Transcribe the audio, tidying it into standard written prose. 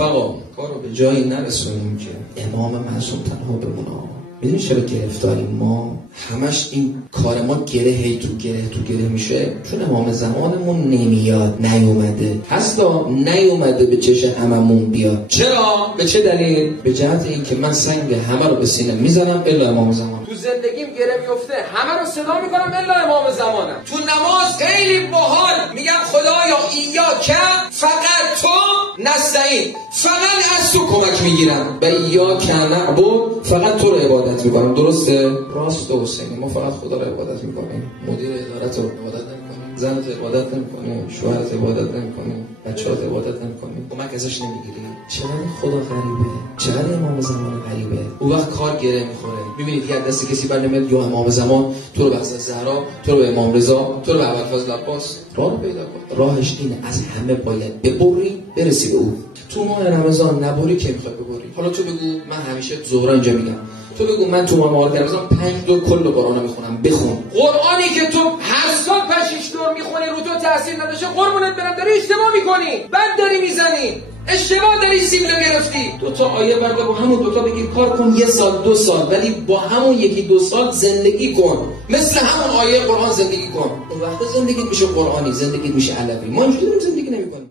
رفقا کارو به جایی نرسونیم که امام معصوم تنها بمونه. میدونی چرا گرفتاریم ما؟ همش این کار ما گره تو گره میشه چون امام زمانمون نمیاد، نیومده. هستا نیومده به چش هممون بیاد. چرا؟ به چه دلیل؟ به جهت این که من سنگ همه رو به سینه میزنم الا امام زمان. تو زندگیم گره میفته همه رو صدا میکنم الا امام زمانم. تو نماز خیلی باحال میگم خدایا ایاک فقط تو نستعین، فقط از تو کمک میگیرم و ایاک نعبد، فقط تو رو عبادت میکنم. درسته؟ راست و حسینی. ما فقط خدا رو عبادت میکنیم، مدیر ادارت رو عبادت نمیکنیم، زنت عبادت نمیکنیم، شوهرت عبادت نمیکنیم، بچه‌ات عبادت نمیکنیم، کمک ازش نمیگیری. چقدر خدا غریبه، چقدر امام زمان غریبه. اون وقت کار گره میخوره. میبینید که دست کسی بر نمیاد، یا امام زمان تو رو به حضرت زهرا، تو رو به امام رضا، تو رو به ابوالفضل عباس. راه پیدا کن. راهش اینه از همه باید ببری برسی به او. تو ماه رمضان نبری که میخوای ببری. حالا تو بگو من همیشه ظهر اینجا میگم، تو بگو من تو ماه رمضان 5 دور کل قرآن میخونم. بخون قرآنی که تو هر سال 5 دور میخونی رو تو تاثیر نداشته، قربونت برم داری اشتباه میکنی، بعد داری میزنی، اشتباه داری سیبیل گرفتی. 2 تا آیه برده با همون 2 تا بگیر کار کن 1 سال 2 سال، ولی با همون 1-2 سال زندگی کن، مثل همون آیه قرآن زندگی کن. اون وقت زندگیت میشه قرآنی، زندگیت میشه علوی. ما اینجوری زندگی نمیکنیم.